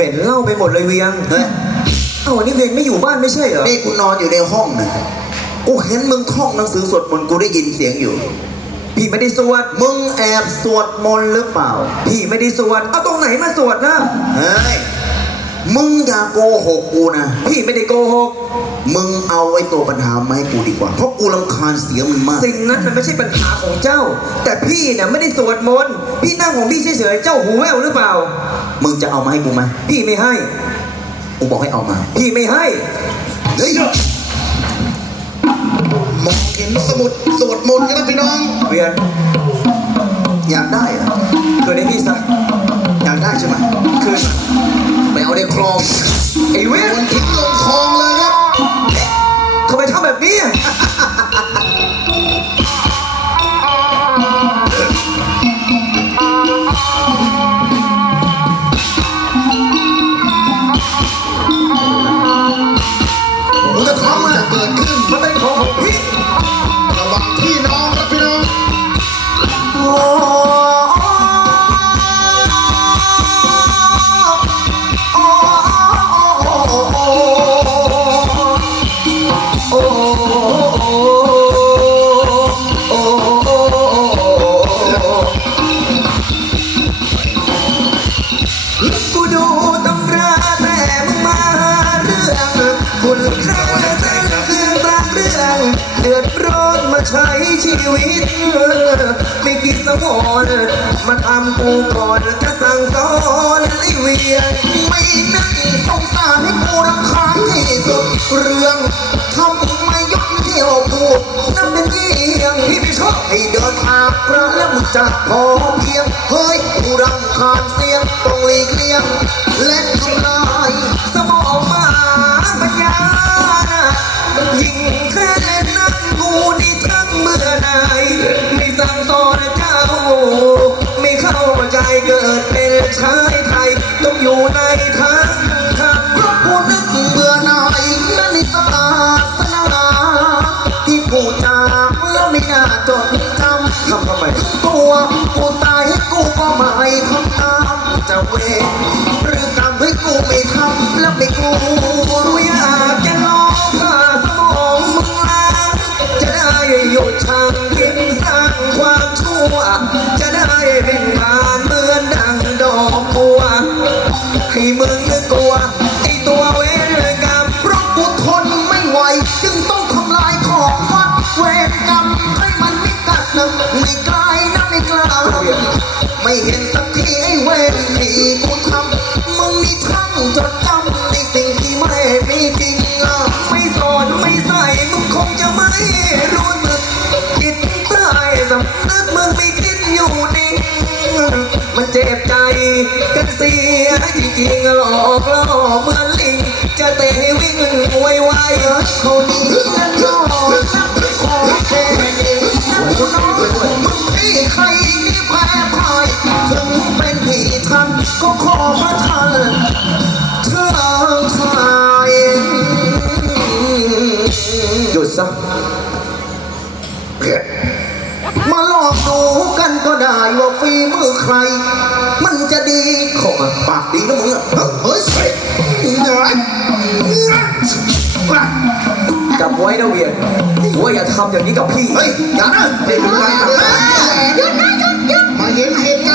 เหม็นเหล้าไปหมดเลยเวียงเฮ้ยเอ้าวันนี้เวียงไม่อยู่บ้านไม่ใช่เหรอนี่กูนอนอยู่ในห้องนะกูเห็นมึงท่องหนังสือสวดมนต์กูได้ยินเสียงอยู่ พี่ไม่ได้สวดมึงแอบสวดมนต์หรือเปล่า พี่ไม่ได้สวดเอาตรงไหนมาสวดนะเฮ้ยมึงอย่าโกหกกูนะ พี่ไม่ได้โกหก มึงเอาไอ้ตัวปัญหามาให้กูดีกว่า เพราะกูรำคาญเสียงมึงมาก สิ่งนั้นมันไม่ใช่ปัญหาของเจ้า แต่พี่เนี่ยไม่ได้สวดมนต์ พี่นั่งของพี่เฉยๆเจ้าหูแว่วหรือเปล่า มึงจะเอามาให้กูไหมพี่ไม่ให้กูบอกให้เอามา พี่ไม่ให้เฮ้ยมองเห็นสมุดสวดมนต์กันนะพี่น้อง เวียนอยากได้เหรอคืนให้พี่ซะอยากได้ใช่ไหมคืนมาไปเอาในคลองไอ้เวียนโยนทิ้งลงคลองเลยครับ ทำไมทำแบบนี้อะ ใช้ชีวิต ไม่คิดสังวรมาทำกูก่อนจะสั่งสอนไอ้เวียนไม่นึกสงสารให้กูรำคาญที่สุดเรื่องทำไมยกเที่ยวพูดนั่นเป็นเยี่ยงพี่ไม่ชอบให้เดินทางพระแล้วมึงจะพอเพียง เฮ้ยกูรำคาญเสียงต้องหลีกเลี่ยงและทำ อยู่ในทางทางเพราะกูนึกเบื่อหน่ายนั่นในศาสนาที่กูจามแล้วไม่น่าจดจำทำทำไมตัวกูตายให้กูก็ไม่ทำตามจะเวรหรือกรรมให้กูไม่ทำแล้วไม่กู ไอ้เวรที่กูทำมึงนี่ทั้งจดจำในสิ่งที่ไม่มีจริงอะไม่สอนไม่ใส่มึงคงจะไม่รู้สึกจิตใต้สำนึกมึงไม่คิดอยู่นิ่งมันเจ็บใจกันเสียจริงๆหลอกล่อเหมือนลิงจะเตะวิ่งไวๆเขาดี ผีท่านก็ขอพระท่านเชิญชายหยุดซะมาลองดูกันก็ได้ว่าฝีมือใคร มันจะดีเข้ามาปากดีนะมึงอะเฮ้ยเฮ้ยเฮ้ยจำไว้นะเวียนว่าอย่าทำอย่างนี้กับพี่ เฮ้ย อย่านะเด็กมาหยุดนะหยุดหยุดมาเห็นเหตุ